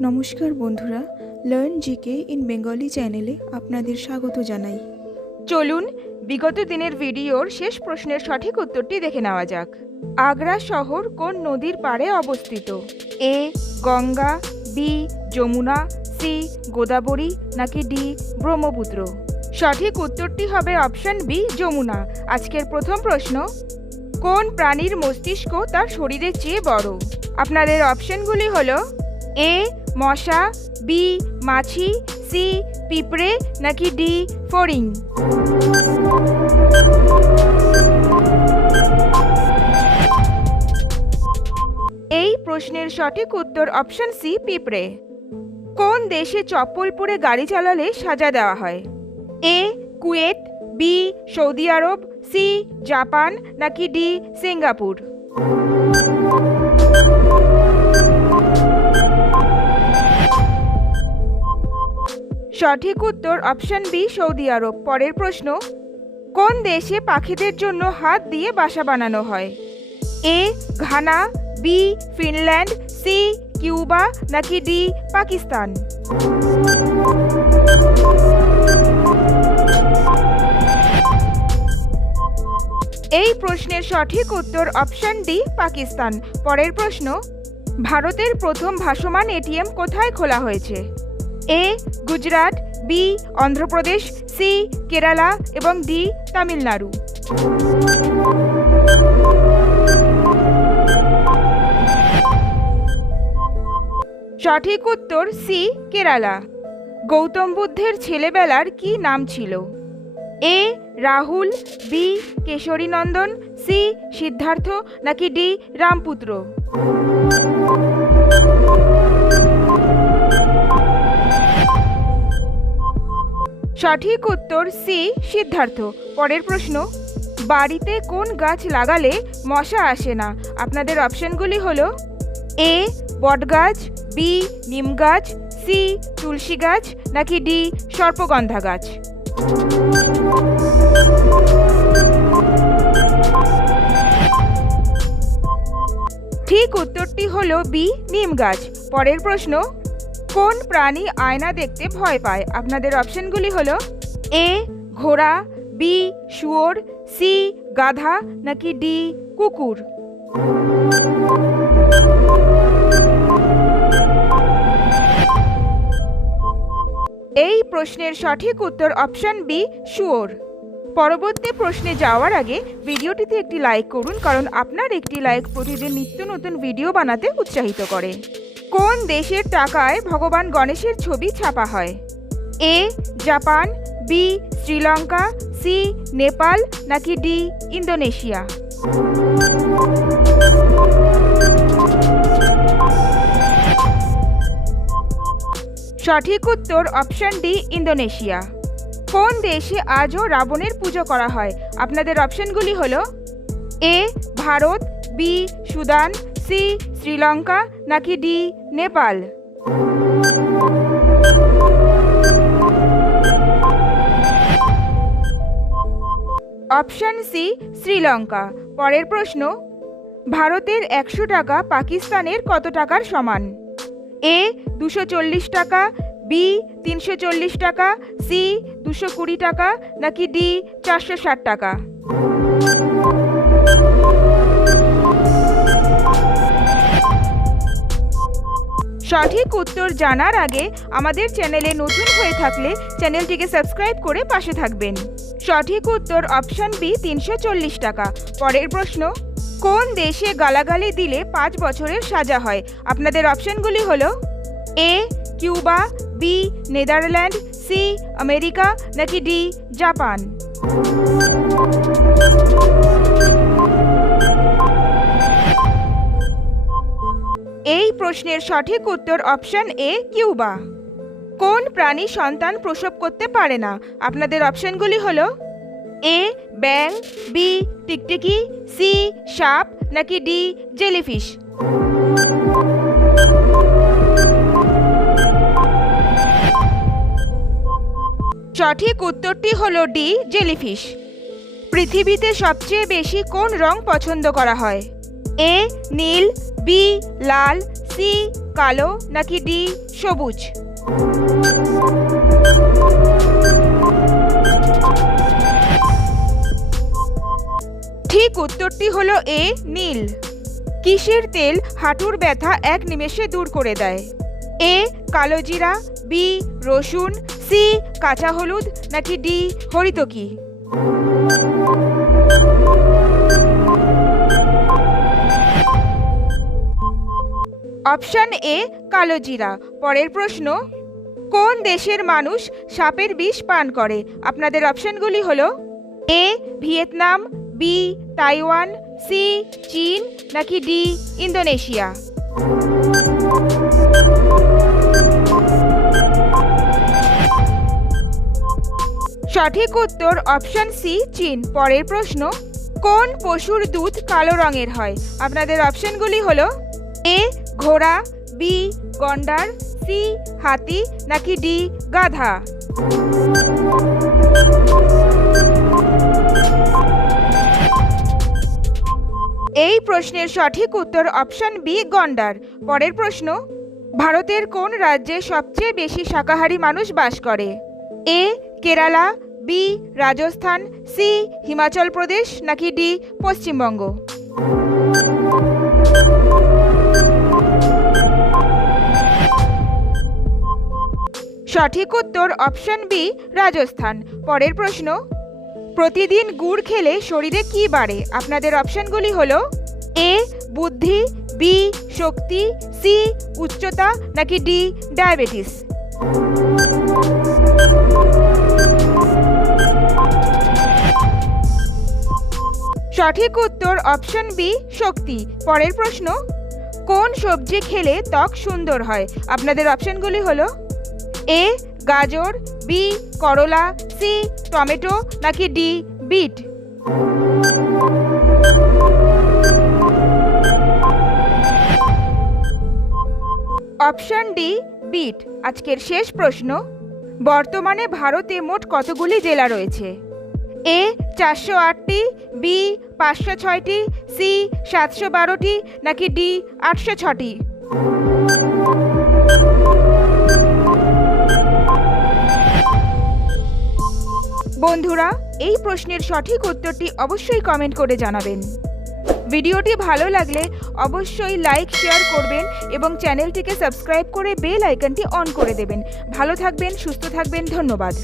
নমস্কার বন্ধুরা learn GK in Bengali চ্যানেলে আপনাদের স্বাগত জানাই। চলুন, বিগত দিনের ভিডিওর শেষ প্রশ্নের সঠিক উত্তরটি দেখে নেওয়া যাক। আগ্রা শহর কোন নদীর পাড়ে অবস্থিত? A, Ganga, B, Yamuna, C, Godavari, নাকি ডি, ব্রহ্মপুত্র? সঠিক উত্তরটি হবে অপশন বি, যমুনা। আজকের প্রথম প্রশ্ন, কোন প্রাণীর মস্তিষ্ক তার শরীরের চেয়ে বড়? আপনাদের অপশনগুলি হলো, এ মশা, বি, মাছি, সি, পিঁপড়ে, নাকি ডি, ফড়িং? এই প্রশ্নের সঠিক উত্তর অপশন সি, পিঁপড়ে। কোন দেশে চপ্পল পরে গাড়ি চালালে সাজা দেওয়া হয়? A, Kuwait, B, Saudi Arab, C, Japan, নাকি ডি, সিঙ্গাপুর? সঠিক উত্তর অপশন বি, সৌদি আরব। পরের প্রশ্ন, কোন দেশে পাখিদের জন্য হাত দিয়ে বাসা বানানো হয়? A, Ghana, B, Finland, C, Cuba, নাকি ডি, পাকিস্তান? এই প্রশ্নের সঠিক উত্তর অপশন ডি, পাকিস্তান। পরের প্রশ্ন, ভারতের প্রথম ভাসমান এটিএম কোথায় খোলা হয়েছে? A Gujarat B Andhra Pradesh C Kerala এবং ডি তামিলনাড়ু সঠিক উত্তর সি কেরালা গৌতম বুদ্ধের ছেলেবেলার কি নাম ছিল? A Rahul B Kesharinandan C Siddhartha নাকি ডি রামপুত্র? সঠিক উত্তর সি, সিদ্ধার্থ। পরের প্রশ্ন, বাড়িতে কোন গাছ লাগালে মশা আসে না? আপনাদের অপশনগুলি হলো, এ, বটগাছ, বি নিম গাছ সি, তুলসী গাছ, নাকি ডি, সর্পগন্ধা গাছ। ঠিক উত্তরটি হলো বি নিম গাছ পরের প্রশ্ন কোন প্রাণী আয়না দেখতে ভয় পায়? আপনাদের অপশনগুলি হলো এ, ঘোড়া, বি, শুয়োর, সি, গাধা, নাকি ডি, কুকুর। এই প্রশ্নের সঠিক উত্তর অপশন বি, শুয়োর। পরবর্তী প্রশ্নে যাওয়ার আগে ভিডিওটিতে একটি লাইক করুন, কারণ আপনার একটি লাইক প্রতিদিন নিত্য নতুন ভিডিও বানাতে উৎসাহিত করে। কোন দেশের টাকায় ভগবান গণেশের ছবি ছাপা হয়? A, Japan, B, Sri Lanka, C, Nepal, নাকি ডি, ইন্দোনেশিয়া? সঠিক উত্তর অপশন ডি, ইন্দোনেশিয়া। কোন দেশে আজও রাবণের পুজো করা হয়? আপনাদের অপশনগুলি হলো A, Bharat, B, Sudan C, Sri Lanka নাকি D, Nepal? Option C, Sri Lanka. পরের প্রশ্ন, ভারতের একশো টাকা পাকিস্তানের কত টাকার সমান? এ, দুশো চল্লিশ টাকা, বি, তিনশো চল্লিশ টাকা, সি, দুশো কুড়ি টাকা, নাকি ডি, চারশো ষাট টাকা? সঠিক উত্তর জানার আগে আমাদের চ্যানেলে নতুন হয়ে থাকলে চ্যানেলটিকে সাবস্ক্রাইব করে পাশে থাকবেন। সঠিক উত্তর অপশন বি, তিনশো চল্লিশ টাকা। পরের প্রশ্ন, কোন দেশে গালাগালি দিলে পাঁচ বছরের সাজা হয়? আপনাদের অপশনগুলি হল A, Cuba, B, Netherland, C, America, নাকি ডি, জাপান? প্রশ্নের সঠিক উত্তর অপশন এ, কিউবা। কোন প্রাণী সন্তান প্রসব করতে পারে না? আপনাদের অপশনগুলি হলো এ ব্যাং বি, টিকটিকি, সি, সাপ, নাকি ডি, জেলিফিশ। সঠিক উত্তরটি হলো ডি, জেলিফিশ। পৃথিবীতে সবচেয়ে বেশি কোন রং পছন্দ করা হয়? এ, নীল, বি, লাল সি, কালো নাকি ডি, সবুজ? ঠিক উত্তরটি হলো এ, নীল। কিসের তেল হাঁটুর ব্যথা এক নিমেষে দূর করে দেয়? এ, কালো জিরা, বি, রসুন, সি, কাঁচা হলুদ নাকি ডি, হরিতকি? অপশন এ কালোজিরা পরের প্রশ্ন, কোন দেশের মানুষ সাপের বিষ পান করে? আপনাদের অপশানগুলি হলো, A, Vietnam, B, Taiwan, C, চীন, নাকি ডি, ইন্দোনেশিয়া? সঠিক উত্তর অপশন সি, চীন। পরের প্রশ্ন, কোন পশুর দুধ কালো রঙের হয়? আপনাদের অপশনগুলি হলো, এ ঘোড়া, বি, গন্ডার, সি, হাতি, নাকি ডি, গাধা? এই প্রশ্নের সঠিক উত্তর অপশন বি, গন্ডার। পরের প্রশ্ন, ভারতের কোন রাজ্যে সবচেয়ে বেশি শাকাহারী মানুষ বাস করে? A, Kerala, B, Rajasthan, C, Himachal Pradesh, নাকি ডি, পশ্চিমবঙ্গ? সঠিক উত্তর অপশন বি, রাজস্থান। পরের প্রশ্ন, প্রতিদিন গুড় খেলে শরীরে কি বাড়ে? আপনাদের অপশনগুলি হলো, এ, বুদ্ধি, বি, শক্তি, সি, উচ্চতা, নাকি ডি, ডায়াবেটিস। সঠিক উত্তর অপশন বি, শক্তি। পরের প্রশ্ন, কোন সবজি খেলে ত্বক সুন্দর হয়? আপনাদের অপশনগুলি হলো এ, গাজর, বি, করলা, সি, টমেটো, নাকি D, beet? Option D, beet. আজকের শেষ প্রশ্ন, বর্তমানে ভারতে মোট কতগুলি জেলা রয়েছে? এ, চারশো আটটি, বি, পাঁচশো ছয়টি, সি, সাতশো বারোটি, নাকি ডি, আটশো ছটি? বন্ধুরা, এই প্রশ্নের সঠিক উত্তরটি অবশ্যই কমেন্ট করে জানাবেন। ভিডিওটি ভালো লাগলে অবশ্যই লাইক শেয়ার করবেন এবং চ্যানেলটিকে সাবস্ক্রাইব করে বেল আইকনটি অন করে দেবেন। ভালো থাকবেন, সুস্থ থাকবেন, ধন্যবাদ।